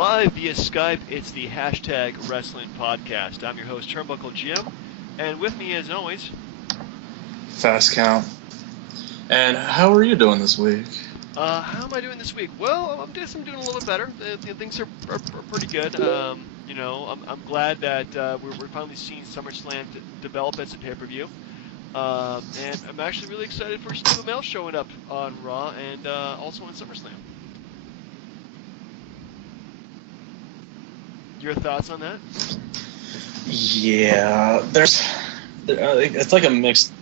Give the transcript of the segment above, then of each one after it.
Live via Skype, it's the Hashtag Wrestling Podcast. I'm your host, Turnbuckle Jim, and with me, as always, Fast Count. And how are you doing this week? How am I doing this week? Well, I'm doing a little bit better. Things are pretty good. I'm glad that we're finally seeing SummerSlam develop as a pay-per-view. And I'm actually really excited for Stephen Amell showing up on Raw and also on SummerSlam. Your thoughts on that? Yeah, it's like a mixed.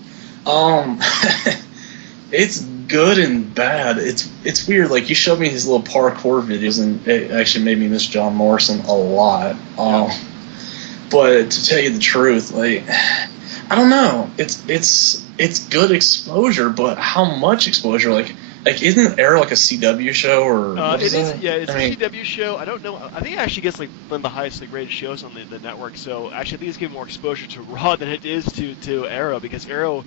It's good and bad. It's weird. Like, you showed me his little parkour videos, and it actually made me miss John Morrison a lot. But to tell you the truth, like, I don't know. It's good exposure, but how much exposure? Like isn't Arrow like a CW show or? It is. Yeah, it's a CW show. I don't know. I think it actually gets like one of the highest rated shows on the network. So actually, I think it's giving more exposure to Raw than it is to Arrow, because Arrow,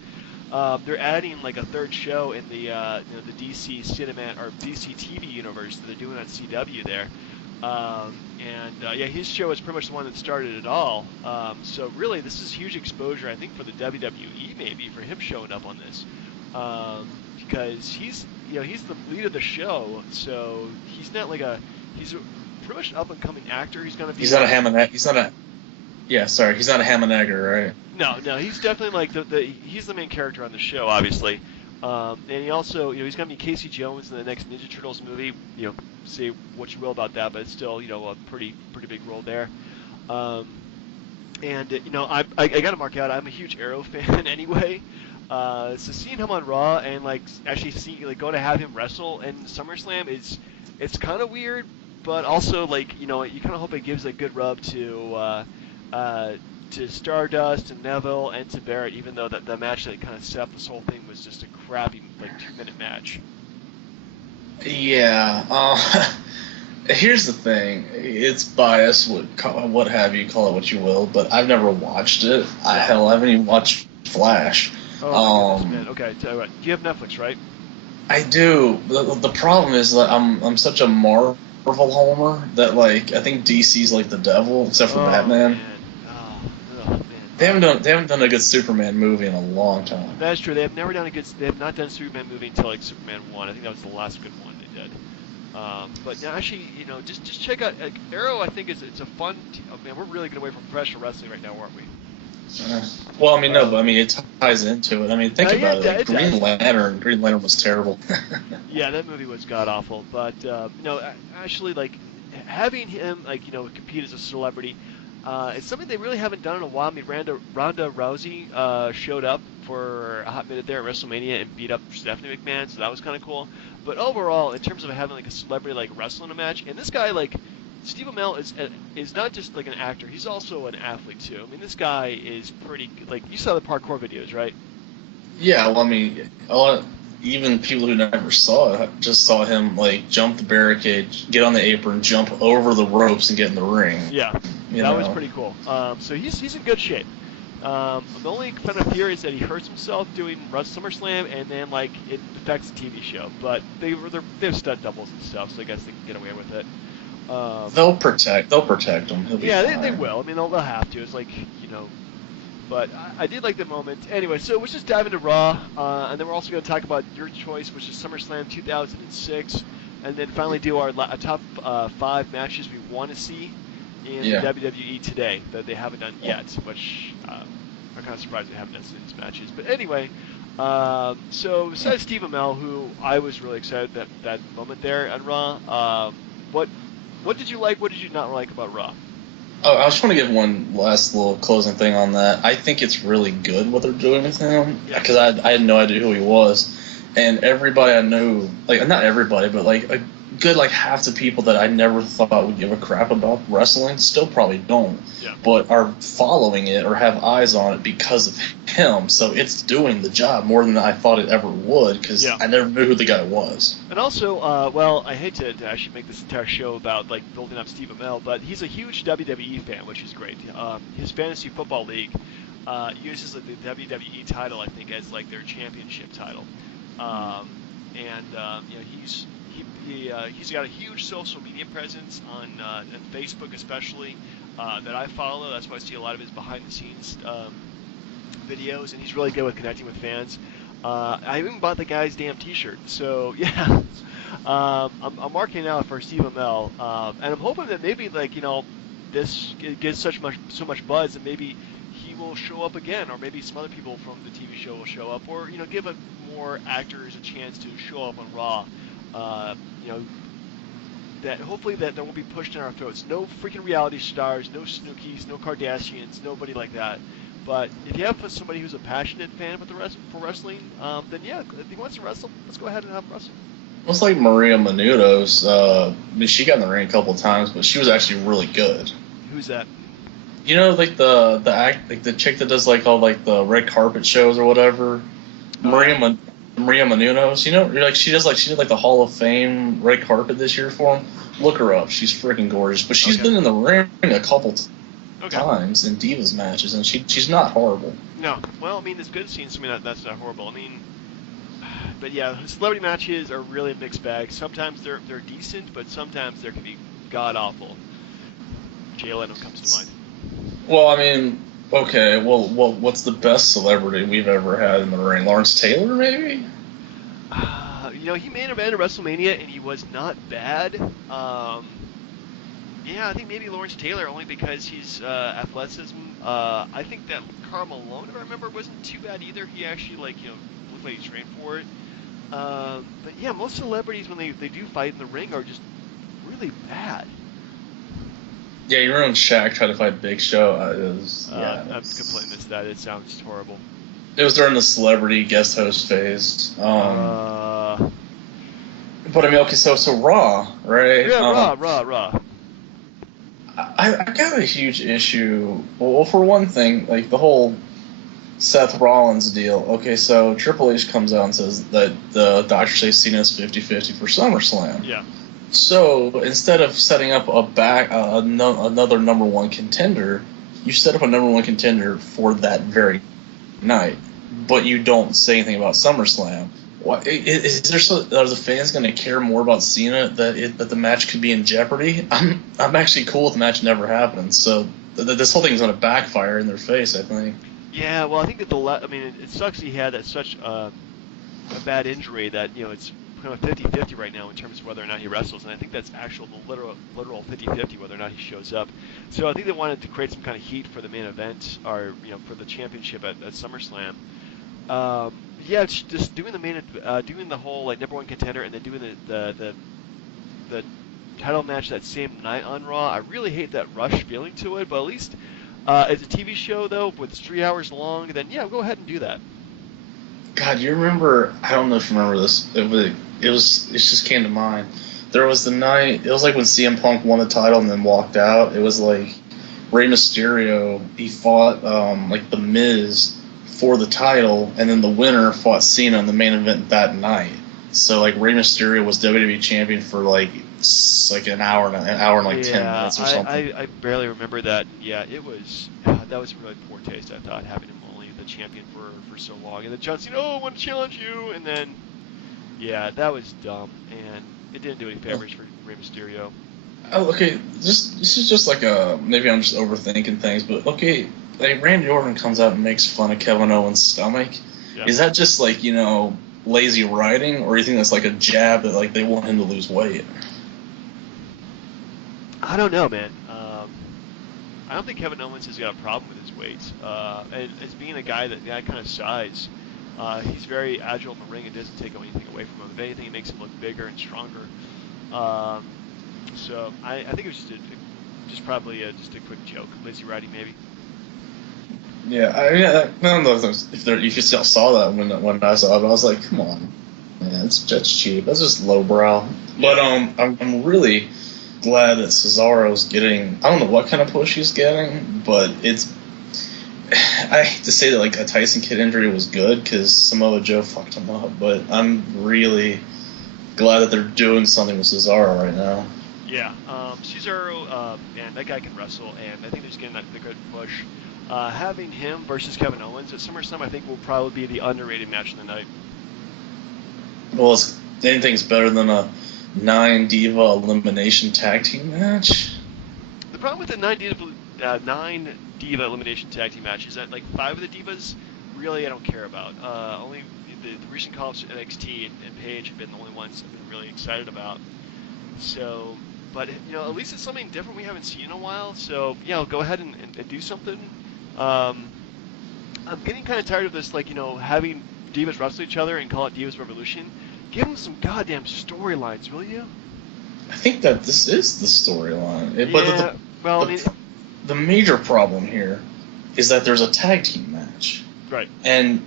they're adding like a third show in the the DC Cinematic or DC TV universe that they're doing on CW there. His show is pretty much the one that started it all. So really, this is huge exposure, I think, for the WWE, maybe, for him showing up on this, because he's the lead of the show. So he's not like he's pretty much an up and coming actor. He's gonna be. He's not a He's not a Hammonegger, right? No, he's definitely like he's the main character on the show, obviously. And he also, he's going to be Casey Jones in the next Ninja Turtles movie. Say what you will about that, but it's still, a pretty big role there. I got to mark out, I'm a huge Arrow fan anyway. So seeing him on Raw and actually going to have him wrestle in SummerSlam it's kind of weird, but also you kind of hope it gives a good rub to Stardust and Neville and to Barrett, even though the match that kind of set up this whole thing was just a crappy 2-minute match. Yeah. Here's the thing. It's biased, what have you, call it what you will, but I've never watched it. I haven't even watched Flash. Oh, man. Okay, tell you what. You have Netflix, right? I do. The problem is that I'm such a Marvel homer that I think DC's like the devil, except for Batman. Man. They haven't done a good Superman movie in a long time. That's true. They have not done a Superman movie until Superman 1. I think that was the last good one they did. But now, actually, just check out Arrow. I think it's a fun. Man, we're really getting away from professional wrestling right now, aren't we? It ties into it. Think about it. Green Lantern was terrible. Yeah, that movie was god awful. But actually, having him compete as a celebrity. It's something they really haven't done in a while. I mean, Ronda Rousey showed up for a hot minute there at WrestleMania and beat up Stephanie McMahon, so that was kind of cool. But overall, in terms of having a celebrity wrestling a match, and this guy Steve Amell is not just an actor; he's also an athlete too. I mean, this guy is pretty. You saw the parkour videos, right? Yeah, well, even people who never saw it just saw him jump the barricade, get on the apron, jump over the ropes, and get in the ring. Yeah. That was pretty cool. So he's in good shape. The only kind of fear is that he hurts himself doing SummerSlam, and then it affects the TV show. But they have stunt doubles and stuff, so I guess they can get away with it. They'll protect him. He'll be fine. They will. I mean, they'll have to. It's But I did like the moment. Anyway, so let's just dive into Raw, and then we're also going to talk about your choice, which is SummerSlam 2006, and then finally do our top 5 matches we want to see in the WWE today that they haven't done yet, which I'm kind of surprised they haven't done these matches. But anyway, so besides Steve Amell, who I was really excited that moment there on Raw, what did you like? What did you not like about Raw? Oh, I just want to give one last little closing thing on that. I think it's really good what they're doing with him, because I had no idea who he was, and everybody I know, not everybody, but a good half the people that I never thought would give a crap about wrestling still probably don't, but are following it or have eyes on it because of him. So it's doing the job more than I thought it ever would, because I never knew who the guy was. And also, I hate to actually make this entire show about building up Steve Amell, but he's a huge WWE fan, which is great. His fantasy football league uses the WWE title, I think, as their championship title. He's he's got a huge social media presence on Facebook especially that I follow. That's why I see a lot of his behind the scenes videos, and he's really good with connecting with fans. I even bought the guy's damn T-shirt. So yeah, I'm marking out for Steve Amell, and I'm hoping that maybe this gets so much buzz, and maybe he will show up again, or maybe some other people from the TV show will show up, or give more actors a chance to show up on Raw. You know, that hopefully that won't be pushed in our throats. No freaking reality stars, no Snookies, no Kardashians, nobody like that. But if you have somebody who's a passionate fan for wrestling, then yeah, if he wants to wrestle, let's go ahead and have him wrestle. It's like Maria Menounos. I mean, she got in the ring a couple of times, but she was actually really good. Who's that? You know, like the chick that does like all like the red carpet shows or whatever. Maria Menounos. You know, she did like the Hall of Fame red carpet this year for him. Look her up. She's freaking gorgeous. But she's been in the ring a couple times in Divas matches, and she's not horrible. No. Well, I mean, it's good seeing something that's not horrible. I mean, but yeah, celebrity matches are really a mixed bag. Sometimes they're decent, but sometimes they can be god awful. Jay Leno comes to mind. Well, I mean, okay. Well, what's the best celebrity we've ever had in the ring? Lawrence Taylor, maybe? He main evented WrestleMania, and he was not bad. Yeah, I think maybe Lawrence Taylor, only because he's athleticism. I think that Karl Malone, if I remember, wasn't too bad either. He actually, looked like he trained for it. But yeah, most celebrities, when they do fight in the ring, are just really bad. Yeah, you remember when Shaq tried to fight Big Show? I completely missed that. It sounds horrible. It was during the celebrity guest host phase. But I mean, okay, so Raw, right? Yeah, Raw. I got a huge issue. Well, for one thing, like the whole Seth Rollins deal. Okay, so Triple H comes out and says that the doctors say Cena's 50-50 for SummerSlam. Yeah. So instead of setting up another number one contender, you set up a number one contender for that very night, but you don't say anything about SummerSlam. What are the fans going to care more about Cena that the match could be in jeopardy? I'm actually cool with the match never happening. So this whole thing is going to backfire in their face, I think. Yeah, well, I think that it sucks he had such a bad injury that it's kind of 50-50 right now in terms of whether or not he wrestles, and I think that's the literal 50-50 whether or not he shows up. So I think they wanted to create some kind of heat for the main event, or for the championship at SummerSlam. Yeah, it's just doing doing the whole number one contender, and then doing the title match that same night on Raw. I really hate that rush feeling to it, but at least it's a TV show though, with 3 hours long. Then yeah, go ahead and do that. God, you remember? I don't know if you remember this. It just came to mind. There was the night. It was like when CM Punk won the title and then walked out. It was like Rey Mysterio. He fought the Miz for the title, and then the winner fought Cena in the main event that night. So Rey Mysterio was WWE champion for an hour and 10 minutes or something. I barely remember that. Yeah, that was a really poor taste. I thought, having him only the champion for so long, and then John Cena, I want to challenge you, and then yeah, that was dumb, and it didn't do any favors for Rey Mysterio. Oh, okay, this is just maybe I'm just overthinking things, but okay, Randy Orton comes out and makes fun of Kevin Owens' stomach. Yeah. Is that just lazy writing, or do you think that's a jab that they want him to lose weight? I don't know, man. I don't think Kevin Owens has got a problem with his weight. And as being a guy that kind of size, he's very agile in the ring. It doesn't take anything away from him. If anything, it makes him look bigger and stronger. So I think it was just probably just a quick joke, lazy writing maybe. Yeah, I don't know if you saw that when I saw it. But I was like, come on, man, that's cheap. That's just lowbrow. But I'm really glad that Cesaro's getting. I don't know what kind of push he's getting, but I hate to say that a Tyson Kidd injury was good because Samoa Joe fucked him up, but I'm really glad that they're doing something with Cesaro right now. Yeah, Cesaro, man, that guy can wrestle, and I think they're just getting the good push. Having him versus Kevin Owens at SummerSlam, I think, will probably be the underrated match of the night. Well, anything's better than a 9 Diva elimination tag team match. The problem with the nine diva elimination tag team match is that like 5 of the divas really I don't care about. Only the recent call-ups to NXT and Paige have been the only ones I've been really excited about. So, but at least it's something different we haven't seen in a while. So yeah, go ahead and do something. I'm getting kind of tired of this, like having divas wrestle each other and call it Divas Revolution. Give them some goddamn storylines, will you? I think that this is the storyline. Yeah. Well, I mean, the major problem here is that there's a tag team match. Right. And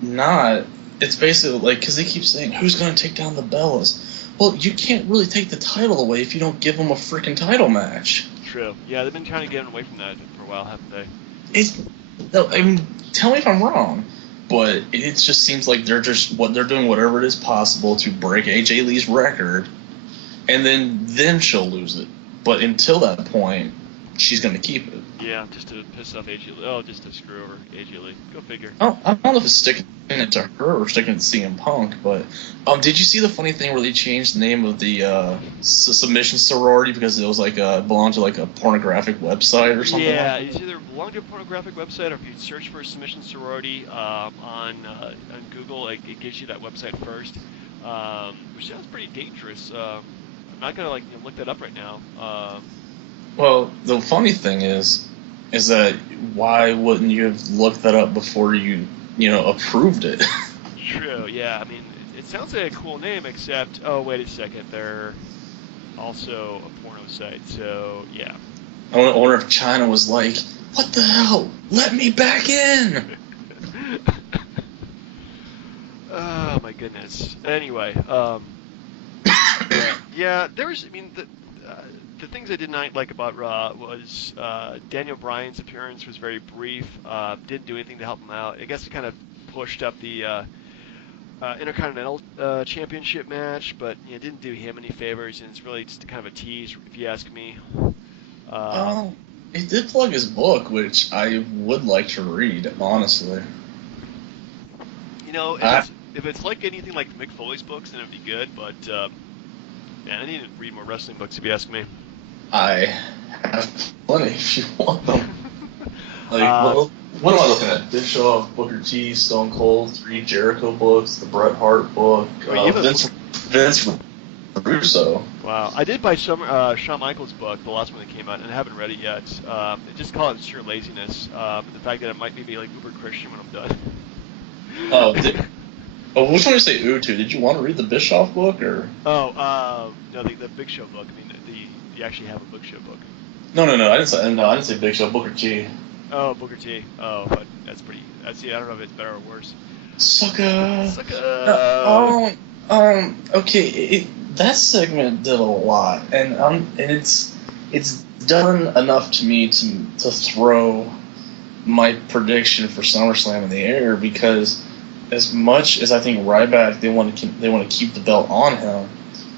it's basically like, because they keep saying, who's going to take down the Bellas? Well, you can't really take the title away if you don't give them a freaking title match. True. Yeah, they've been kind of getting away from that for a while, haven't they? I mean, tell me if I'm wrong, but it just seems like they're doing whatever it is possible to break AJ Lee's record, and then she'll lose it. But until that point, she's going to keep it. Yeah, just to piss off AJ Lee. Oh, just to screw over AJ Lee. Go figure. I don't know if it's sticking it to her or sticking it to CM Punk, but did you see the funny thing where they changed the name of the submission sorority because it was like belonged to like a pornographic website or something? Yeah, it's either belong to a pornographic website or if you search for a submission sorority on Google, it gives you that website first, which sounds pretty dangerous. I'm not gonna look that up right now. Well, the funny thing is that why wouldn't you have looked that up before you approved it? True, yeah. I mean, it sounds like a cool name, except, oh, wait a second, they're also a porno site, so, yeah. I wonder if China was like, what the hell? Let me back in! Oh, my goodness. Anyway, yeah, the things I did not like about Raw was Daniel Bryan's appearance was very brief. Didn't do anything to help him out. I guess it kind of pushed up the Intercontinental Championship match, but didn't do him any favors, and it's really just kind of a tease, if you ask me. He did plug his book, which I would like to read, honestly. If it's like anything like Mick Foley's books, then it'd be good, but man, I need to read more wrestling books, if you ask me. I have plenty if you want them. What am I looking at? Bischoff, Booker T, Stone Cold, 3 Jericho books, the Bret Hart book, Vince Russo. Wow, I did buy Shawn Michaels' book, the last one that came out, and I haven't read it yet. Just call it sheer laziness. The fact that it might be like uber Christian when I'm done. Which one did you say ooh to? Did you want to read the Bischoff book or? No, the Big Show book. I mean, you actually have a Big Show book. No. I didn't say Big Show. Booker T. Oh, Booker T. Oh, but that's pretty. I don't know if it's better or worse. Sucker. Okay. That segment did a lot, and it's done enough to me to throw my prediction for SummerSlam in the air, because as much as I think Ryback they want to keep the belt on him,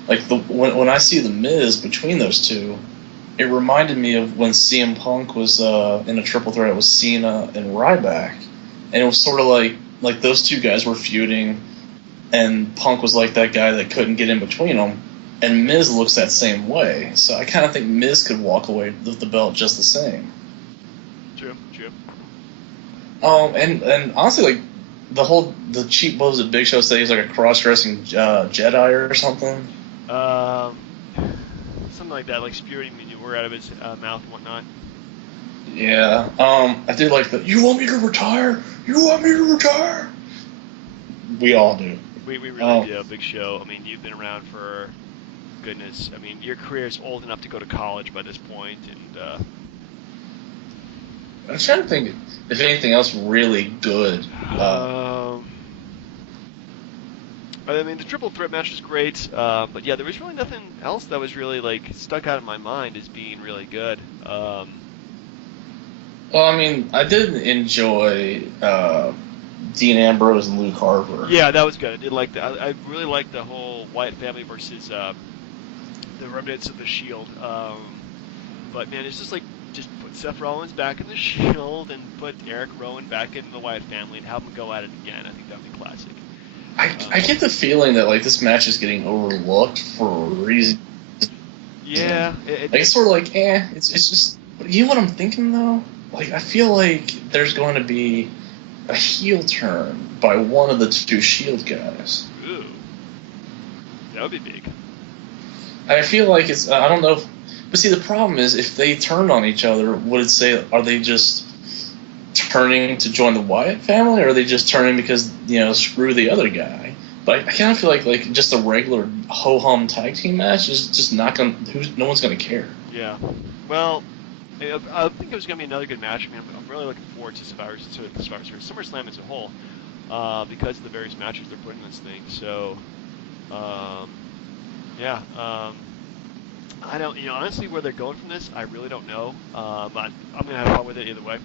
like when I see the Miz between those two, it reminded me of when CM Punk was in a triple threat with Cena and Ryback, and it was sort of like those two guys were feuding, and Punk was like that guy that couldn't get in between them, and Miz looks that same way. So I kind of think Miz could walk away with the belt just the same. True. And honestly, like the cheap blows that Big Show said he's like a cross-dressing Jedi or something. Something like that, like spewing manure out of his mouth and whatnot. Yeah. I did like the, you want me to retire? You want me to retire? We all do. We really do, Big Show. I mean, you've been around for, goodness, I mean, your career's old enough to go to college by this point, and I'm trying to think if anything else really good. I mean, the triple threat match was great, but yeah, there was really nothing else that was really stuck out in my mind as being really good. Well, I mean, I did enjoy Dean Ambrose and Luke Harper. Yeah, that was good. I did like that. I really liked the whole Wyatt family versus the remnants of the Shield. But man, it's just put Seth Rollins back in the Shield and put Eric Rowan back in the Wyatt family and have them go at it again. I think that would be classic. I get the feeling that this match is getting overlooked for a reason Yeah. Like, it's sort of like, it's just, you know what I'm thinking though? Like, I feel like there's going to be a heel turn by one of the two Shield guys. Ooh. That would be big. I feel like it's, I don't know if, but see, the problem is if they turned on each other, would it say, are they just turning to join the Wyatt family, or are they just turning because, screw the other guy? But I kind of feel like just a regular ho-hum tag team match is just not going to, no one's going to care. Yeah. Well, I think it was going to be another good match. I mean, I'm really looking forward to SummerSlam as a whole, because of the various matches they're putting in this thing. So, yeah. I don't, honestly, where they're going from this, I really don't know. But I'm going to have fun with it either way.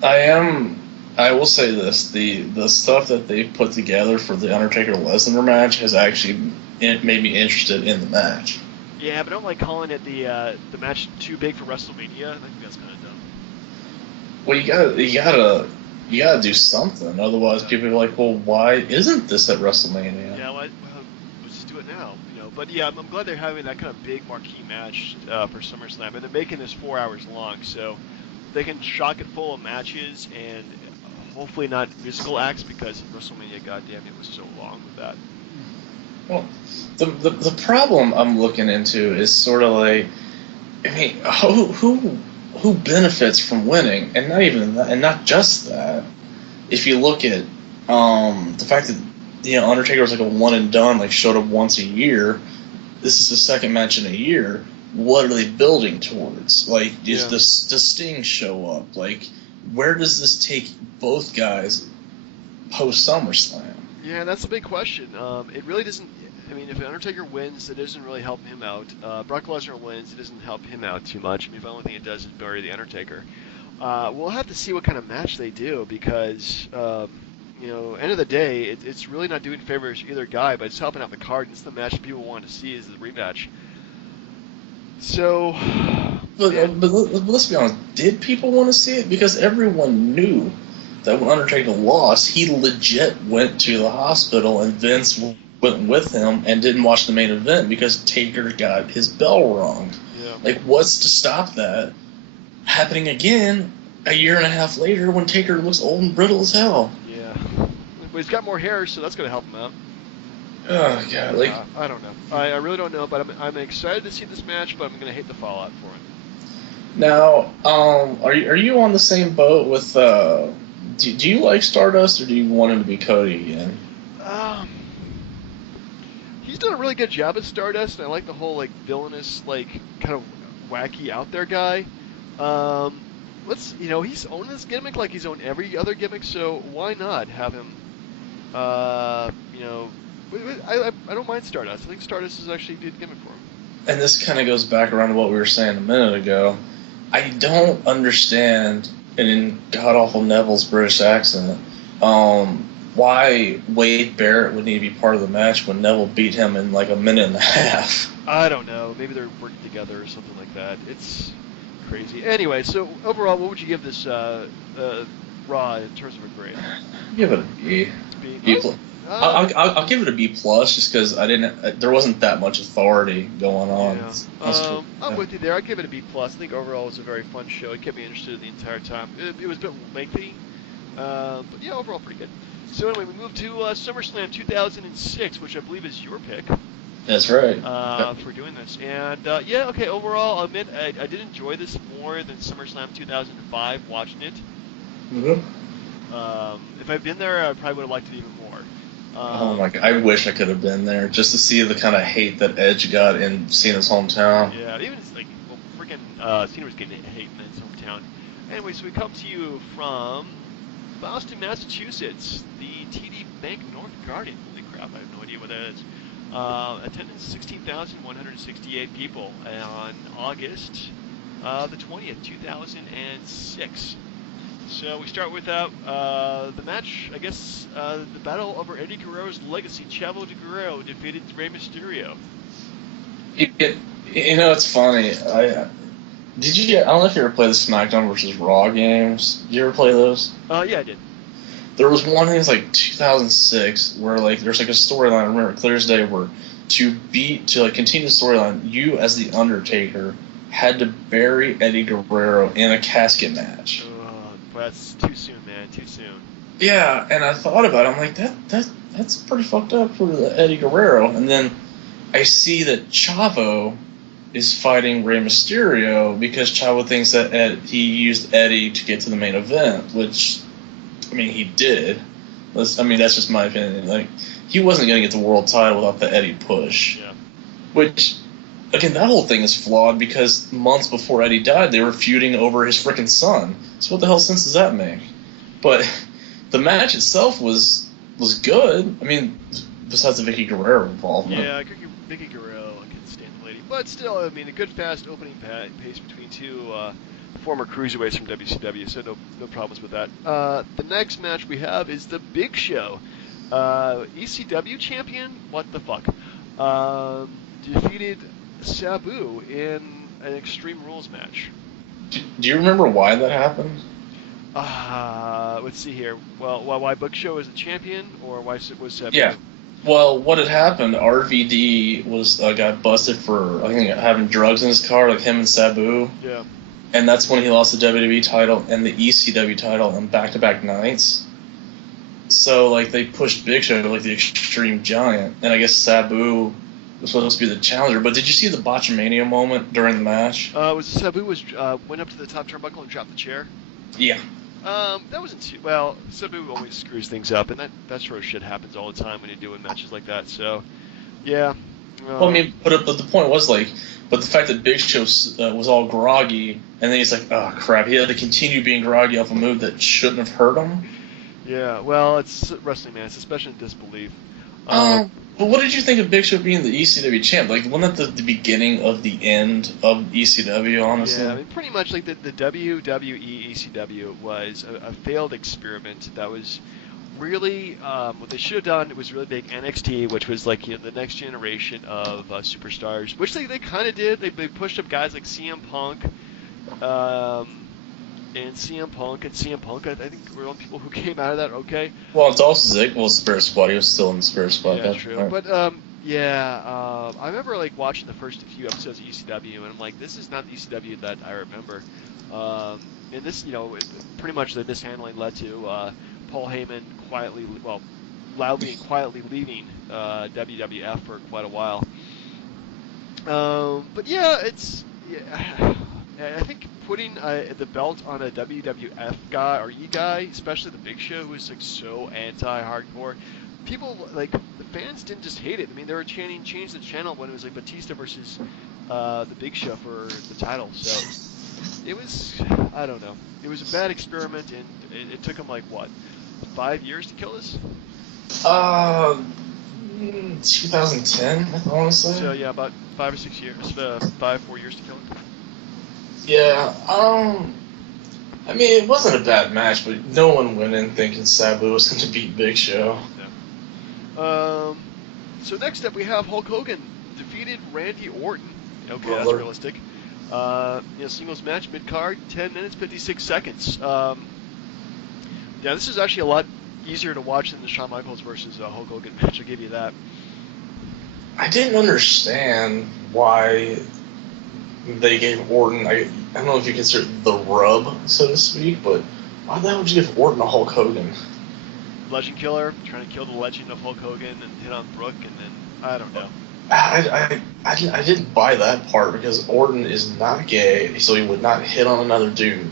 I will say this: the stuff that they put together for the Undertaker Lesnar match has actually made me interested in the match. Yeah, but I don't like calling it the match too big for WrestleMania. I think that's kind of dumb. Well, you gotta do something. Otherwise, people are like, well, why isn't this at WrestleMania? Yeah, well, let's just do it now. But yeah, I'm glad they're having that kind of big marquee match for SummerSlam, and they're making this 4 hours long, so they can chock it full of matches and hopefully not musical acts, because WrestleMania, goddamn, it was so long with that. Well, the problem I'm looking into is sort of like, I mean, who benefits from winning, and not even that, and not just that. If you look at the fact that Undertaker was like a one and done, like showed up once a year. This is the second match in a year. What are they building towards? Like, does Sting show up? Like, where does this take both guys post SummerSlam? Yeah, that's a big question. It really doesn't. I mean, if Undertaker wins, it doesn't really help him out. Brock Lesnar wins, it doesn't help him out too much. I mean, the only thing it does is bury the Undertaker. We'll have to see what kind of match they do, because end of the day, it's really not doing favors to either guy, but it's helping out the card. And it's the match people want to see, is the rematch. So, but let's be honest. Did people want to see it? Because everyone knew that when Undertaker lost, he legit went to the hospital, and Vince went with him and didn't watch the main event because Taker got his bell rung. Yeah. Like, what's to stop that happening again a year and a half later when Taker looks old and brittle as hell? Yeah. But he's got more hair, so that's going to help him out. Oh, God. I don't know. I really don't know, but I'm excited to see this match, but I'm going to hate the fallout for it. Now, are you on the same boat with... Do you like Stardust, or do you want him to be Cody again? He's done a really good job at Stardust, and I like the whole villainous, kind of wacky out there guy. He's owned this gimmick like he's owned every other gimmick, so why not have him? I don't mind Stardust. I think Stardust is actually a good gimmick for him. And this kind of goes back around to what we were saying a minute ago. I don't understand, and in god-awful Neville's British accent, why Wade Barrett would need to be part of the match when Neville beat him in a minute and a half. I don't know. Maybe they're working together or something like that. It's crazy. Anyway, so overall, what would you give this Raw in terms of a grade? Give it a B. B plus. I'll give it a B plus, just because there wasn't that much authority going on. Yeah. I'm with you there. I'd give it a B plus. I think overall it was a very fun show. It kept me interested the entire time. It was a bit lengthy, but yeah, overall pretty good. So anyway, we move to SummerSlam 2006, which I believe is your pick. That's right. For doing this. And overall, I'll admit I did enjoy this more than SummerSlam 2005 watching it. Mm-hmm. If I'd been there, I probably would have liked it even more. Oh my God, I wish I could have been there just to see the kind of hate that Edge got in Cena's hometown. Yeah, even Cena was getting hate in his hometown. Anyway, so we come to you from Boston, Massachusetts, the TD Bank North Garden. Holy crap, I have no idea what that is. Attendance 16,168 people on August the 20th, 2006. So we start with the match, I guess, the battle over Eddie Guerrero's legacy. Chavo de Guerrero defeated Rey Mysterio. It's funny. I don't know if you ever played the SmackDown versus Raw games. Did you ever play those? Yeah, I did. There was one, I think it was 2006, where there's a storyline, I remember clear as day, where to continue the storyline, you as the Undertaker had to bury Eddie Guerrero in a casket match. But that's too soon, man. Too soon. Yeah, and I thought about it. I'm like, that's pretty fucked up for Eddie Guerrero. And then I see that Chavo is fighting Rey Mysterio because Chavo thinks that he used Eddie to get to the main event, which, I mean, he did. That's just my opinion. Like, he wasn't going to get the world title without the Eddie push. Yeah. Which, again, that whole thing is flawed because months before Eddie died, they were feuding over his frickin' son. So what the hell sense does that make? But the match itself was good. I mean, besides the Vicky Guerrero involvement. Yeah, Vicky Guerrero, I can stand the lady. But still, I mean, a good fast opening pace between two former cruiserweights from WCW, so no problems with that. The next match we have is the Big Show. ECW champion? What the fuck? Defeated Sabu in an Extreme Rules match. Do you remember why that happened? Let's see here. Well, why Big Show was a champion, or why was Sabu? Yeah. Well, what had happened? RVD got busted for, I think, having drugs in his car, like him and Sabu. Yeah. And that's when he lost the WWE title and the ECW title on back-to-back nights. So, like, they pushed Big Show like the Extreme Giant, and I guess Sabu was supposed to be the challenger. But did you see the Botchamania moment during the match? Sabu went up to the top turnbuckle and dropped the chair? Yeah. That wasn't too well. Sabu always screws things up, and that sort of shit happens all the time when you're doing matches like that. So, yeah. Well, I mean, but the point was but the fact that Big Show was all groggy, and then he's like, oh crap, he had to continue being groggy off a move that shouldn't have hurt him. Yeah, well, it's wrestling, man. It's suspension of disbelief. But what did you think of Big Show being the ECW champ? Like, wasn't that the beginning of the end of ECW, honestly? Yeah, I mean, pretty much like the WWE ECW was a failed experiment that was really, what they should have done, it was really big NXT, which was like, the next generation of superstars, which they kind of did. They pushed up guys like CM Punk, and CM Punk, I think were the only people who came out of that okay. Well, Dolph Ziggler was Spirit Squad. He was still in the Spirit Squad. Yeah, true. Right. But, I remember, like, watching the first few episodes of ECW, and I'm like, this is not the ECW that I remember. And this, pretty much the mishandling led to Paul Heyman loudly and quietly leaving WWF for quite a while. But yeah, I think putting the belt on a WWF guy or guy, especially the Big Show, who's like so anti-hardcore, people like the fans didn't just hate it. I mean, they were chanting "change the channel" when it was like Batista versus the Big Show for the title. So it was, I don't know, it was a bad experiment, and it took them like 5 years to kill this. 2010, I want to say. So yeah, about 5 or 6 years, 4 years to kill it. Yeah, I mean, it wasn't a bad match, but no one went in thinking Sabu was going to beat Big Show. Yeah. So next up we have Hulk Hogan defeated Randy Orton. Okay, that's realistic. Singles match, mid-card, 10 minutes, 56 seconds. Yeah, this is actually a lot easier to watch than the Shawn Michaels versus Hulk Hogan match, I'll give you that. I didn't understand why they gave Orton, I don't know if you consider it the rub, so to speak, but why the hell would you give Orton a Hulk Hogan? Legend killer, trying to kill the legend of Hulk Hogan and hit on Brooke, and then, I don't know. I didn't buy that part because Orton is not gay, so he would not hit on another dude.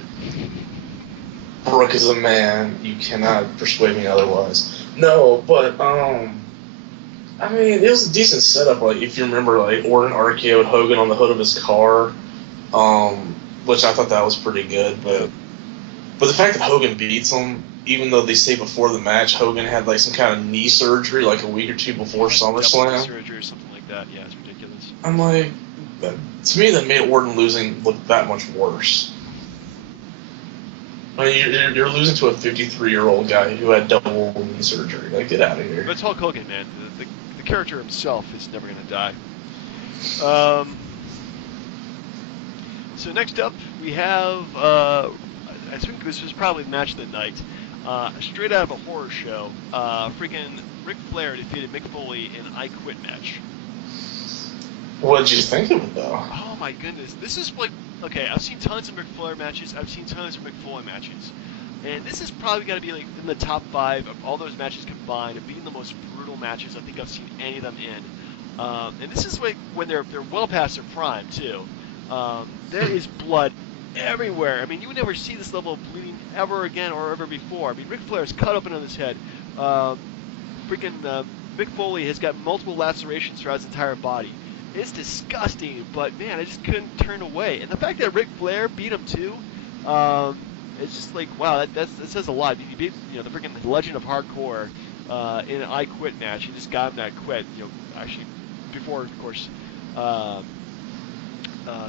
Brooke is a man, you cannot persuade me otherwise. No, but, I mean, it was a decent setup. Like, if you remember, like, Orton RKO'd Hogan on the hood of his car, which I thought that was pretty good. But the fact that Hogan beats him, even though they say before the match Hogan had, like, some kind of knee surgery, like, a week or two before SummerSlam. Knee surgery or something like that. Yeah, it's ridiculous. I'm like, to me, that made Orton losing look that much worse. I mean, you're losing to a 53-year-old guy who had double knee surgery. Like, get out of here. But it's Hulk Hogan, man. The character himself is never going to die. So next up, we have, I think this was probably the match of the night. Straight out of a horror show, freaking Ric Flair defeated Mick Foley in an I Quit match. What did you think of it though? Oh my goodness, this is like okay. I've seen tons of Ric Flair matches. I've seen tons of Mick Foley matches, and this is probably got to be like in the top 5 of all those matches combined of being the most brutal matches I think I've seen any of them in. And this is like when they're well past their prime too. There is blood everywhere. I mean, you would never see this level of bleeding ever again or ever before. I mean, Ric Flair is cut open on his head. Freaking Mick Foley has got multiple lacerations throughout his entire body. It's disgusting, but man, I just couldn't turn away. And the fact that Ric Flair beat him too, it's just like wow, that says a lot. He beat the freaking Legend of Hardcore in an I Quit match. He just got him that quit. Actually before of course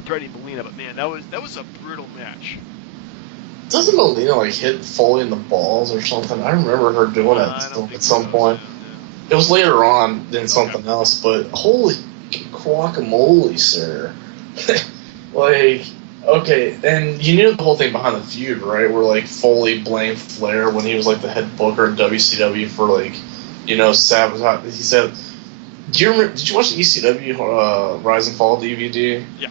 threatening Melina, but man, that was a brutal match. Doesn't Melina like hit Foley in the balls or something? I remember her doing it at some point. It was later on than something else, but holy guacamole, sir. Like, okay, and you knew the whole thing behind the feud, right? Where, like, Foley blamed Flair when he was, like, the head booker in WCW for, like, sabotage. He said, did you watch the ECW Rise and Fall DVD? Yeah.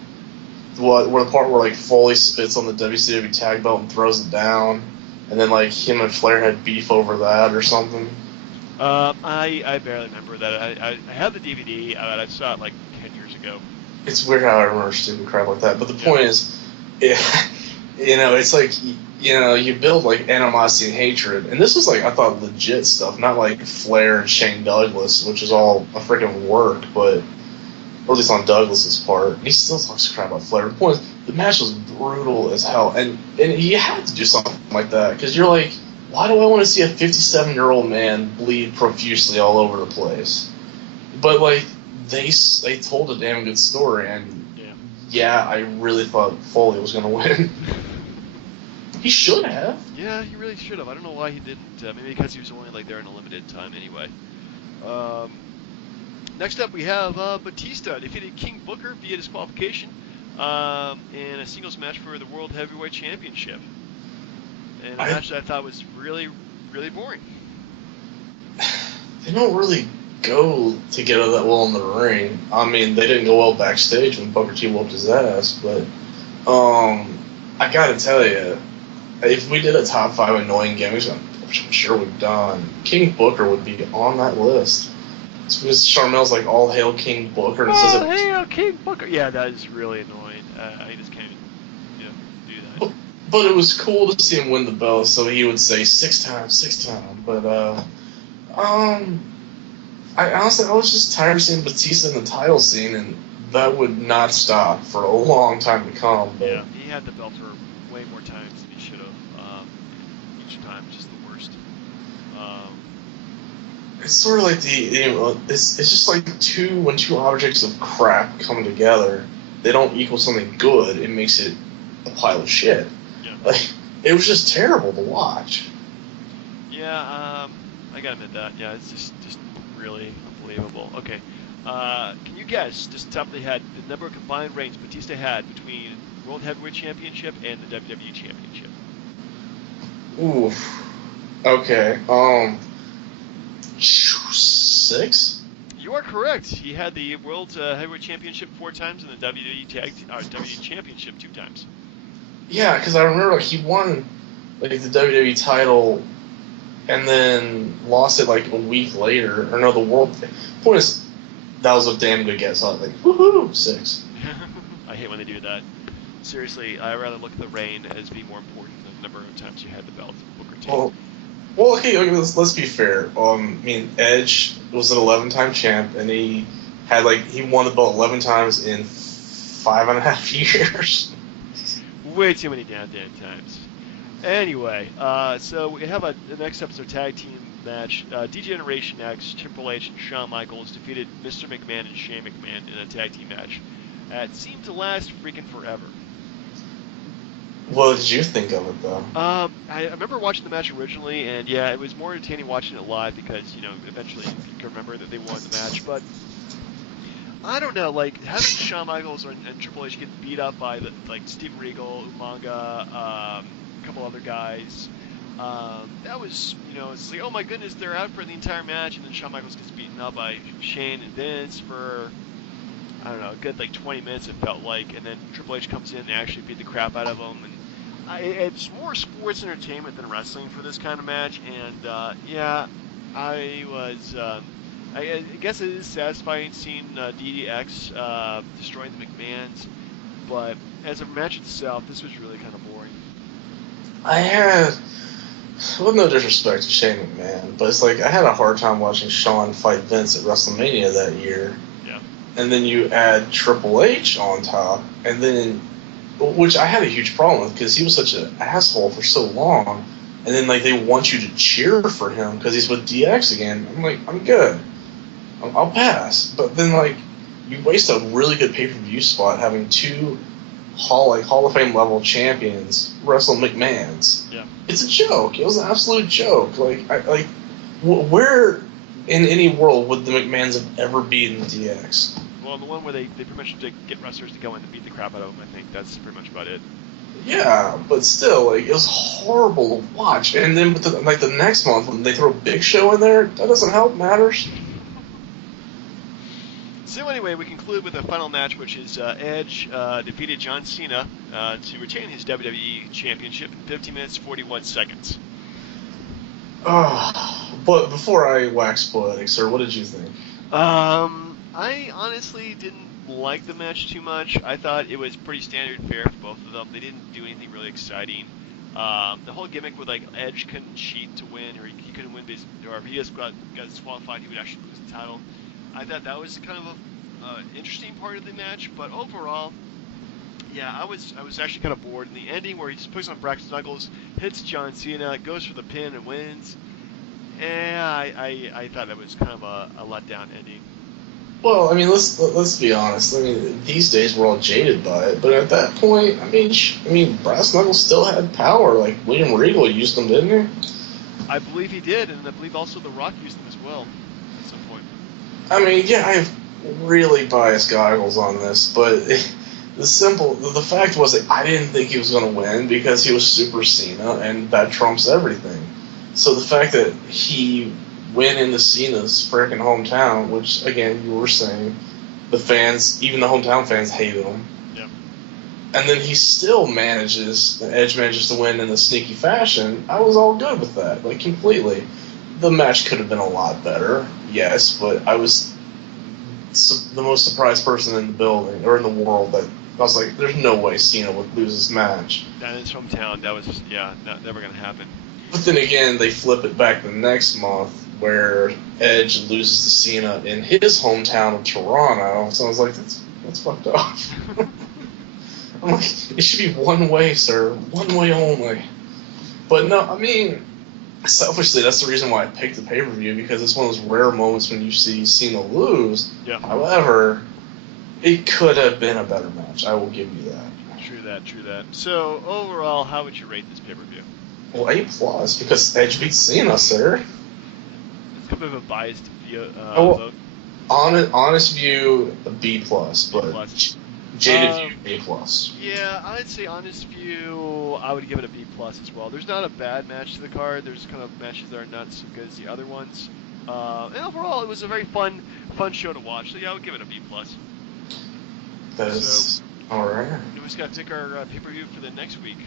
Where the part where, like, Foley spits on the WCW tag belt and throws it down, and then, like, him and Flair had beef over that or something? I barely remember that. I had the DVD, I saw it like 10 years ago. It's weird how I remember stupid crap like that. But the point is, it's like, you build like animosity and hatred. And this was like, I thought legit stuff, not like Flair and Shane Douglas, which is all a freaking work, or at least on Douglas's part. And he still talks crap about Flair. The point is, the match was brutal as hell. And he had to do something like that, because you're like, why do I want to see a 57-year-old man bleed profusely all over the place? But, like, they told a damn good story, and I really thought Foley was going to win. He should have. Yeah, he really should have. I don't know why he didn't. Maybe because he was only like there in a limited time anyway. Next up, we have Batista defeated King Booker via disqualification in a singles match for the World Heavyweight Championship. And a match that I thought was really, really boring. They don't really go together that well in the ring. I mean, they didn't go well backstage when Booker T whooped his ass, but I gotta tell you, if we did a top 5 annoying gimmicks, which I'm sure we've done, King Booker would be on that list. It's because Charmel's like, all hail King Booker. And all hail King Booker. Yeah, that is really annoying. I just can't even do that. But it was cool to see him win the belt, so he would say 6 times. But I was just tired of seeing Batista in the title scene, and that would not stop for a long time to come. But yeah, he had the belt for way more times than he should have. Each time, just the worst. It's sort of like it's just like when two objects of crap come together, they don't equal something good. It makes it a pile of shit. Yeah. Like, it was just terrible to watch. Yeah, I gotta admit that. Yeah, it's just really unbelievable. Okay, can you guess, just top of the head, the number of combined reigns Batista had between World Heavyweight Championship and the WWE Championship? Oof. Okay. 6? You are correct. He had the World Heavyweight Championship 4 times and the WWE Championship 2 times. Yeah, because I remember he won like the WWE title and then lost it like a week later. Or no, the world. Point is, that was a damn good guess. I was like, woohoo, 6. I hate when they do that. Seriously, I'd rather look at the reign as being more important than the number of times you had the belt. Booker T. Well, okay, let's be fair. I mean, Edge was an 11-time champ, and he won the belt 11 times in 5.5 years. Way too many damn times. Anyway, so we have the next episode tag team match. D-Generation X, Triple H, and Shawn Michaels defeated Mr. McMahon and Shane McMahon in a tag team match. It seemed to last freaking forever. What did you think of it, though? I remember watching the match originally, and yeah, it was more entertaining watching it live because, eventually you can remember that they won the match, but I don't know, like, having Shawn Michaels and Triple H get beat up by, Steven Regal, Umaga, a couple other guys, that was, it's like, oh my goodness, they're out for the entire match, and then Shawn Michaels gets beaten up by Shane and Vince for, I don't know, a good like 20 minutes it felt like, and then Triple H comes in and actually beat the crap out of him. And it's more sports entertainment than wrestling for this kind of match. And yeah, I was. I guess it is satisfying seeing DDX destroying the McMahons, but as a match itself, this was really kind of boring. I had, with no disrespect to Shane McMahon, but it's like I had a hard time watching Shawn fight Vince at WrestleMania that year. Yeah. And then you add Triple H on top, and then, which I had a huge problem with because he was such an asshole for so long. And then like they want you to cheer for him because he's with DX again. I'm like, I'm good. I'll pass. But then like you waste a really good pay-per-view spot having two Hall of Fame level champions wrestle McMahons. Yeah. It's a joke. It was an absolute joke. Where in any world would the McMahons have ever beaten DX? Well, the one where they pretty much to get wrestlers to go in and beat the crap out of them, I think that's pretty much about it. Yeah, but still, like, it was horrible to watch. And then with the next month when they throw Big Show in there, that doesn't help matters. So anyway, we conclude with a final match, which is Edge defeated John Cena to retain his WWE Championship in 15 minutes 41 seconds. But before I wax poetic, sir, what did you think? I honestly didn't like the match too much. I thought it was pretty standard fare for both of them. They didn't do anything really exciting. The whole gimmick with like Edge couldn't cheat to win, or he couldn't win, or if he just got disqualified, he would actually lose the title. I thought that was kind of a interesting part of the match, but overall, yeah, I was actually kind of bored. And the ending where he just puts on Braxton Knuckles, hits John Cena, goes for the pin and wins. I thought that was kind of a letdown ending. Well, I mean, let's be honest. I mean, these days we're all jaded by it, but at that point, I mean, Brass Knuckles still had power. Like William Regal used them, didn't he? I believe he did, and I believe also The Rock used them as well at some point. I mean, yeah, I have really biased goggles on this, but the fact was that I didn't think he was going to win because he was Super Cena, and that trumps everything. So the fact that he went into Cena's freaking hometown, which again you were saying, the fans, even the hometown fans, hated him. Yep. And then he still the Edge manages to win in the sneaky fashion. I was all good with that, like completely. The match could have been a lot better, yes, but I was the most surprised person in the building or in the world that I was like, there's no way Cena would lose this match. That is hometown. That was never gonna happen. But then again, they flip it back the next month where Edge loses to Cena in his hometown of Toronto. So I was like, that's fucked up. I'm like, it should be one way, sir. One way only. But no, I mean, selfishly, that's the reason why I picked the pay-per-view, because it's one of those rare moments when you see Cena lose. Yeah. However, it could have been a better match. I will give you that. True that. So, overall, how would you rate this pay-per-view? Well, A+, because Edge beats Cena, sir. It's a bit of a biased Oh, vote. Honest view, B+, but jaded view, A+. Yeah, I'd say honest view, I would give it a B+ as well. There's not a bad match to the card. There's kind of matches that are not so good as the other ones. And overall, it was a very fun show to watch. So yeah, I would give it a B+. That is alright. We just got to pick our pay-per-view for the next week.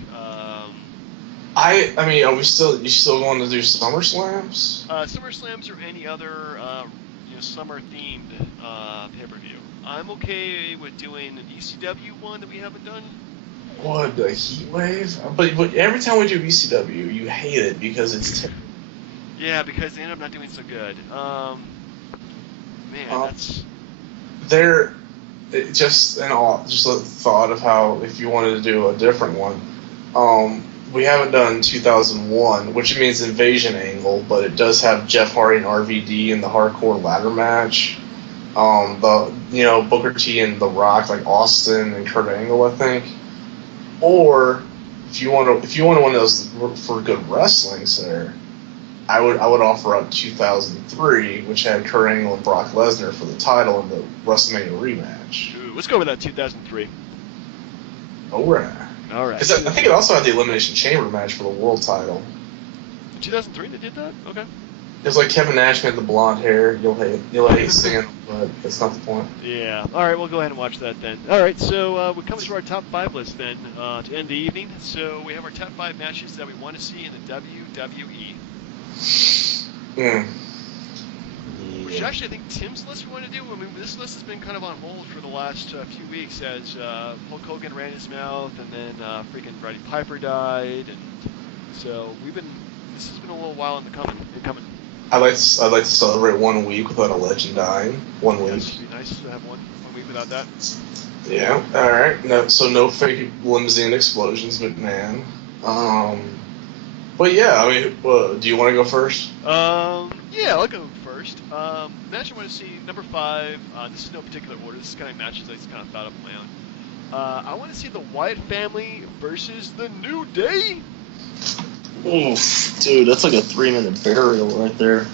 I mean, are you still going to do SummerSlams? SummerSlams or any other summer-themed pay-per-view. I'm okay with doing an ECW one that we haven't done. What, the Heat Wave? But every time we do ECW, you hate it because it's yeah, because they end up not doing so good. That's... They're... Just a thought of how, if you wanted to do a different one, we haven't done 2001, which means Invasion Angle, but it does have Jeff Hardy and RVD in the hardcore ladder match. Booker T and The Rock, like Austin and Kurt Angle, I think. Or if you want one of those for good wrestling, sir, I would offer up 2003, which had Kurt Angle and Brock Lesnar for the title in the WrestleMania rematch. Ooh, let's go with that 2003. All right. Because I think it also had the Elimination Chamber match for the world title. In 2003 they did that? Okay. It's like Kevin Nash had the blonde hair. You'll hate seeing him, but that's not the point. Yeah. All right, we'll go ahead and watch that then. All right, so we're coming to our top five list then to end the evening. So we have our top five matches that we want to see in the WWE. Mm. Which actually I think Tim's list we want to do. I mean, this list has been kind of on hold for the last few weeks as Hulk Hogan ran his mouth, and then freaking Roddy Piper died, and so this has been a little while in coming. I'd like to celebrate 1 week without a legend dying. 1 week. Yes, it'd be nice to have one week without that. Yeah. All right. No fake limousine explosions, McMahon. But yeah, I mean, do you want to go first? Yeah, I'll go first. Match I want to see number 5. This is no particular order. This is kind of matches I just kind of thought of on my own. I want to see the Wyatt family versus the New Day. Oof, dude, that's like a 3-minute burial right there.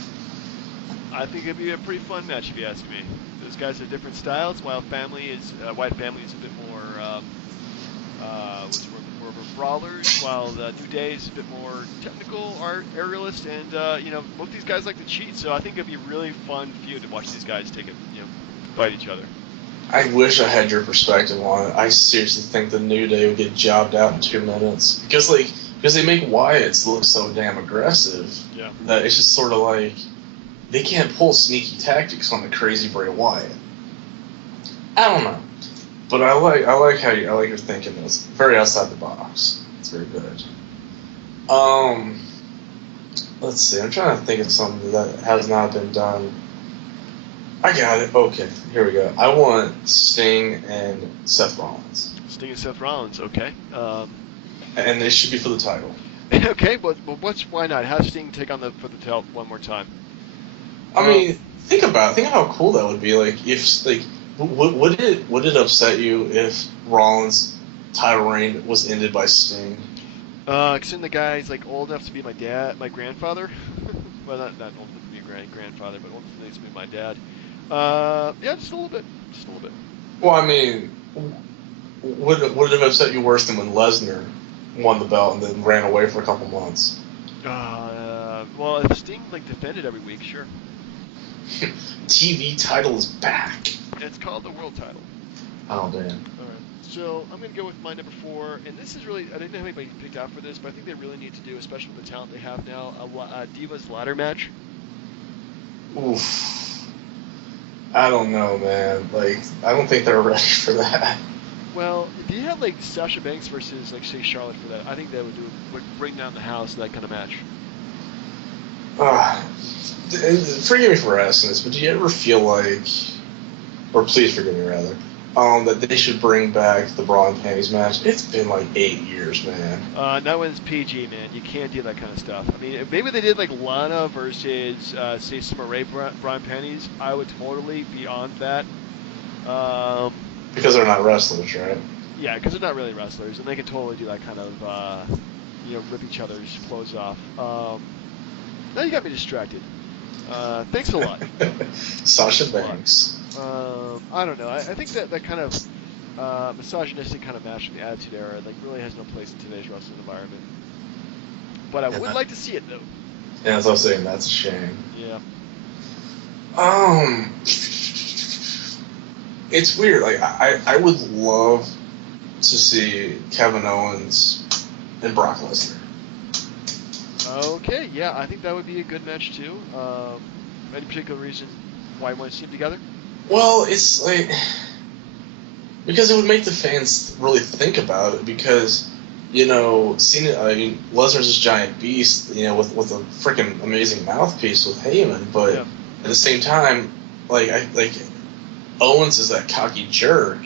I think it'd be a pretty fun match if you ask me. Those guys have different styles. Wyatt family is a bit more more of a brawlers, while the New Day is a bit more technical, aerialist, and both these guys like to cheat. So I think it'd be a really fun feud to watch these guys fight each other. I wish I had your perspective on it. I seriously think the New Day would get jobbed out in 2 minutes because they make Wyatt's look so damn aggressive. Yeah. That it's just sort of like they can't pull sneaky tactics on the crazy Bray Wyatt. I don't know, but I like your thinking. It's very outside the box. It's very good. Let's see. I'm trying to think of something that has not been done. I got it. Okay, here we go. I want Sting and Seth Rollins. Sting and Seth Rollins. Okay. And they should be for the title. Okay, but why not? Have Sting take on for the title one more time. I mean, think how cool that would be. Like would it upset you if Rollins' title reign was ended by Sting? Considering the guy's like old enough to be my grandfather. Well, not old enough to be a grandfather, but old enough to be my dad. Yeah, just a little bit. Well, I mean, would it have upset you worse than when Lesnar won the belt and then ran away for a couple months? Well, if Sting defended every week, sure. TV title is back. It's called the world title. Oh damn. All right. So I'm gonna go with my number 4, and this is really I didn't have anybody picked out for this, but I think they really need to do, especially with the talent they have now, a Divas ladder match. Oof. I don't know, man. I don't think they're ready for that. Well, if you had Sasha Banks versus say Charlotte for that, I think that would bring down the house that kind of match. Forgive me for asking this, but do you ever feel like, or please forgive me rather, that they should bring back the bra and panties match? It's been 8 years, man. That one's PG, man. You can't do that kind of stuff. I mean, maybe they did Lana versus say Summer Rae bra and panties. I would totally be on that. Because they're not wrestlers, right? Yeah, because they're not really wrestlers, and they can totally do that kind of rip each other's clothes off. Now you got me distracted. Thanks a lot. Sasha Banks. I don't know. I think that kind of misogynistic kind of match from the Attitude Era really has no place in today's wrestling environment. But I would like to see it though. Yeah, as I was saying, that's a shame. Yeah. It's weird. I would love to see Kevin Owens and Brock Lesnar. Okay, yeah, I think that would be a good match too. Any particular reason why you want to see them together? Well, it's because it would make the fans really think about it. Because Lesnar's this giant beast, with a freaking amazing mouthpiece with Heyman, but at the same time, Owens is that cocky jerk,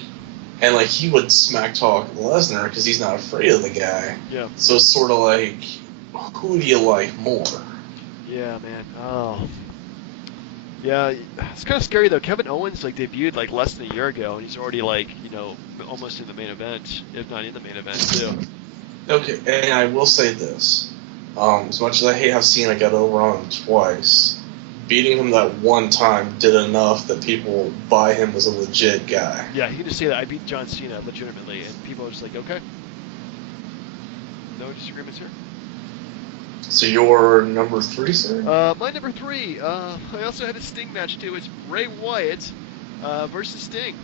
and he would smack talk Lesnar because he's not afraid of the guy. Yeah. So it's sort of who do you like more? Yeah, man. Oh. Yeah, it's kind of scary though. Kevin Owens debuted less than a year ago, and he's already almost in the main event, if not in the main event too. Okay, and I will say this: as much as I hate how Cena got over on him twice, beating him that one time did enough that people buy him as a legit guy. Yeah, he can just say that I beat John Cena legitimately, and people are just okay. No disagreements here. So your number 3, sir? My number 3, I also had a Sting match too. It's Bray Wyatt versus Sting.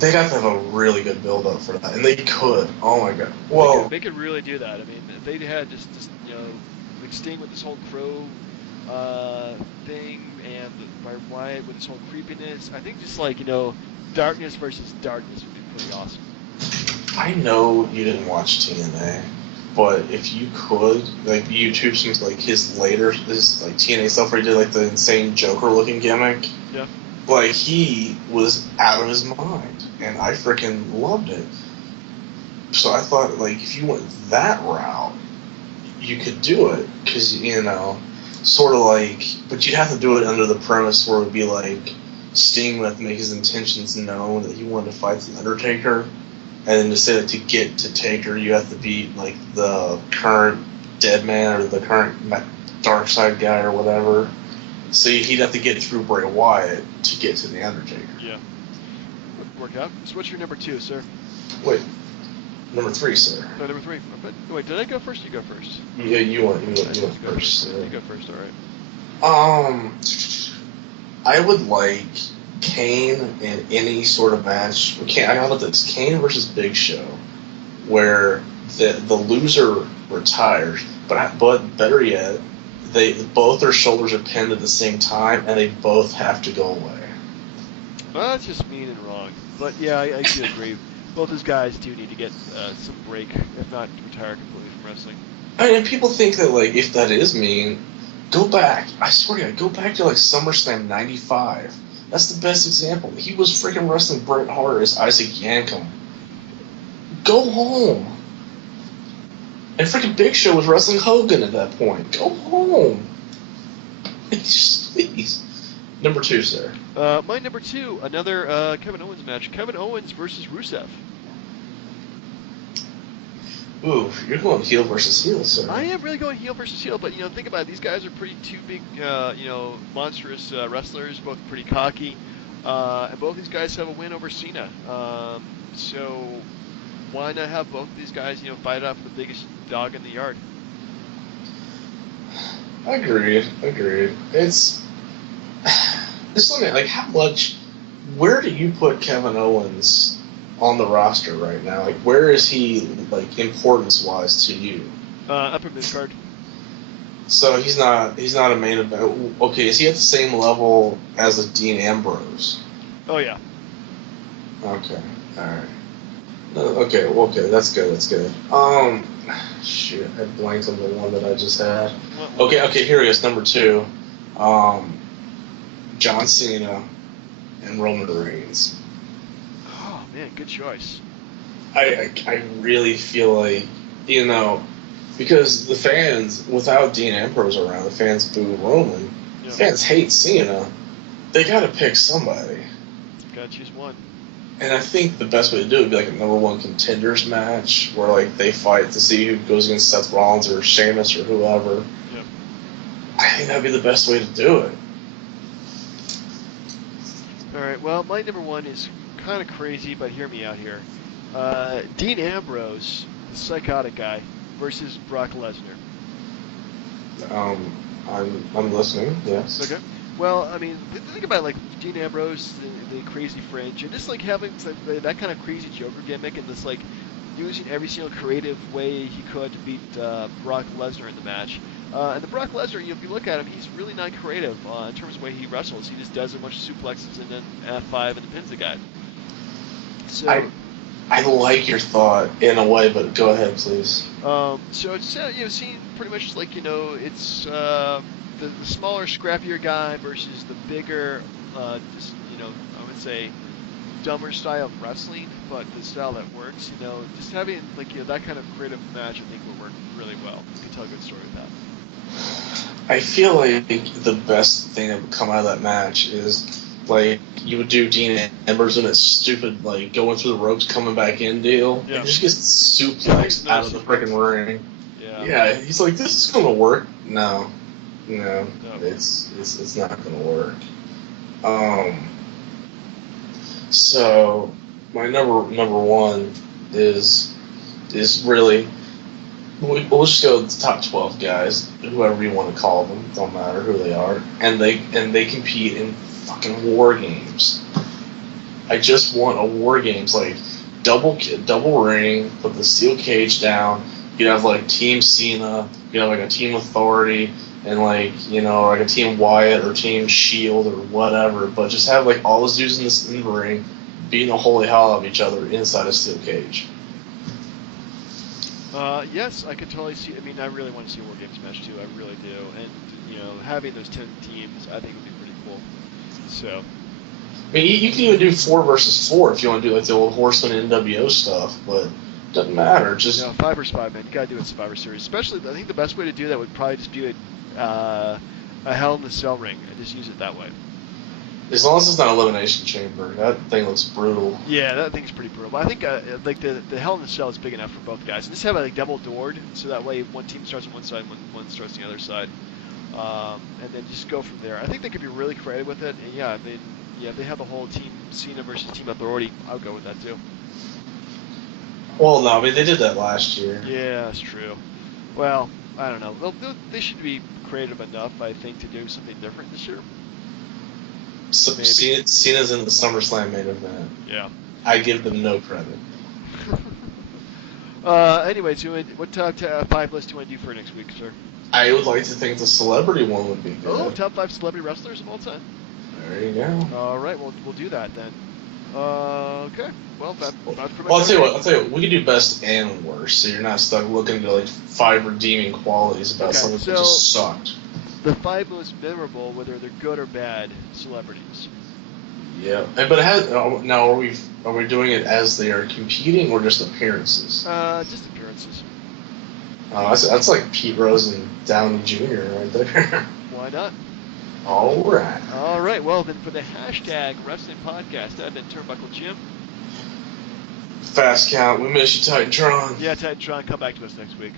They'd have to have a really good build-up for that, and they could. Oh my god. Well, They could really do that. I mean, if they had just like Sting with this whole crow thing, and Bray Wyatt with his whole creepiness. I think just like darkness versus darkness would be pretty awesome. I know you didn't watch TNA, but if you could, like, YouTube some like his like TNA stuff where he did like the insane Joker-looking gimmick. Yeah. Like, he was out of his mind, and I freaking loved it. So I thought, like, if you went that route, you could do it, because, sort of like, but you'd have to do it under the premise where it would be like, Sting would have to make his intentions known that he wanted to fight the Undertaker, and then to say that to get to Taker, you have to beat, like, the current Dead Man, or the current Dark Side guy, or whatever. So he'd have to get through Bray Wyatt to get to the Undertaker. Yeah. Would work out. So what's your number 2, sir? Wait. Number 3, sir. No, number 3. Wait, did I go first? You go first. Yeah, you went first. You go first. All right. I would like Kane in any sort of match. I know that it's Kane versus Big Show, where the loser retires, but better yet, both their shoulders are pinned at the same time, and they both have to go away. Well, that's just mean and wrong. But yeah, I do agree. Both those guys do need to get some break, if not retire completely from wrestling. I mean, people think that, like, if that is mean, go back. I swear to God, go back to, like, SummerSlam 95. That's the best example. He was freaking wrestling Bret Hart as Isaac Yankem. Go home. And freaking Big Show was wrestling Hogan at that point. Go home. Please. Number 2, sir. My number 2, another Kevin Owens match. Kevin Owens versus Rusev. Ooh, you're going heel versus heel, sir. I am really going heel versus heel, but think about it. These guys are two big, monstrous wrestlers, both pretty cocky, and both these guys have a win over Cena. So why not have both of these guys, fight off the biggest dog in the yard? Agreed. It's something like, how much. Where do you put Kevin Owens on the roster right now? Like, where is he, like, importance-wise to you? Upper mid card. So he's not a main event. Okay, is he at the same level as a Dean Ambrose? Oh yeah. Okay, all right. Okay, that's good. Shit, I blanked on the one that I just had. Okay, here he is, number 2. John Cena and Roman Reigns. Oh man, good choice. I really feel like, because the fans, without Dean Ambrose around, the fans boo Roman. Yeah. Fans hate Cena. They gotta pick somebody. Gotta choose one. And I think the best way to do it would be like a number 1 contenders match, where, like, they fight to see who goes against Seth Rollins or Sheamus or whoever. Yep. I think that'd be the best way to do it. Alright, well, my number 1 is kind of crazy, but hear me out here. Dean Ambrose, the psychotic guy, versus Brock Lesnar. I'm listening, yes. Okay. Well, I mean, think about, like, Dean Ambrose, the crazy fringe, and just, like, having that kind of crazy Joker gimmick, and just, like, using every single creative way he could to beat Brock Lesnar in the match. And the Brock Lesnar, if you look at him, he's really not creative in terms of the way he wrestles. He just does a bunch of suplexes and then F5 and then pins the guy. So I like your thought in a way, but go ahead, please. So it's seeing pretty much like it's the smaller, scrappier guy versus the bigger, I would say dumber style of wrestling, but the style that works. Just having that kind of creative match, I think would work really well. You can tell a good story with that. I feel like the best thing that would come out of that match is, like, you would do Dean Ambrose in that stupid, like, going through the ropes, coming back in deal. Yeah. And just gets suplexed out of the freaking ring. Yeah, he's like, this is gonna work. No, it's not gonna work. So my number 1 is really, We'll just go with the top 12 guys, whoever you want to call them, don't matter who they are, and they compete in fucking war games. I just want a war games like double ring, put the steel cage down. You'd have like Team Cena, you'd have like a Team Authority, and like like a Team Wyatt or Team Shield or whatever. But just have like all those dudes in the ring beating the holy hell out of each other inside a steel cage. Yes, I could totally see. I mean, I really want to see a War Games match too. I really do. And having those 10 teams, I think would be pretty cool. So. I mean, you can even do 4 versus 4 if you want to do like the old Horseman NWO stuff, but it doesn't matter. Just 5 versus 5, man. You gotta do it in Survivor Series. Especially, I think the best way to do that would probably just be a Hell in the Cell ring and just use it that way. As long as it's not Elimination Chamber, that thing looks brutal. Yeah, that thing's pretty brutal. But I think like the Hell in the Cell is big enough for both guys, and just have it like double doored, so that way one team starts on one side, one starts on the other side, and then just go from there. I think they could be really creative with it, and if they have the whole Team Cena versus Team Authority, I would go with that too. Well, no, I mean they did that last year. Yeah, that's true. Well, I don't know. They should be creative enough, I think, to do something different this year. So, Cena's in the SummerSlam main event. Yeah. I give them no credit. Anyway, so what top 5 list do you want to do for next week, sir? I would like to think the celebrity one would be good. Oh, top 5 celebrity wrestlers of all time? There you go. All right, we'll do that then. Okay. Well, that's pretty much. Well, I'll tell you what. We can do best and worst, so you're not stuck looking to like 5 redeeming qualities about something that just sucked. The 5 most memorable, whether they're good or bad, celebrities. Yeah, but now are we doing it as they are competing or just appearances? Just appearances. That's like Pete Rose and Downey Jr. right there. Why not? All right. All right. Well, then for the hashtag Wrestling Podcast, I've been Turnbuckle Jim. Fast count. We miss you, Titantron. Yeah, Titantron. Come back to us next week.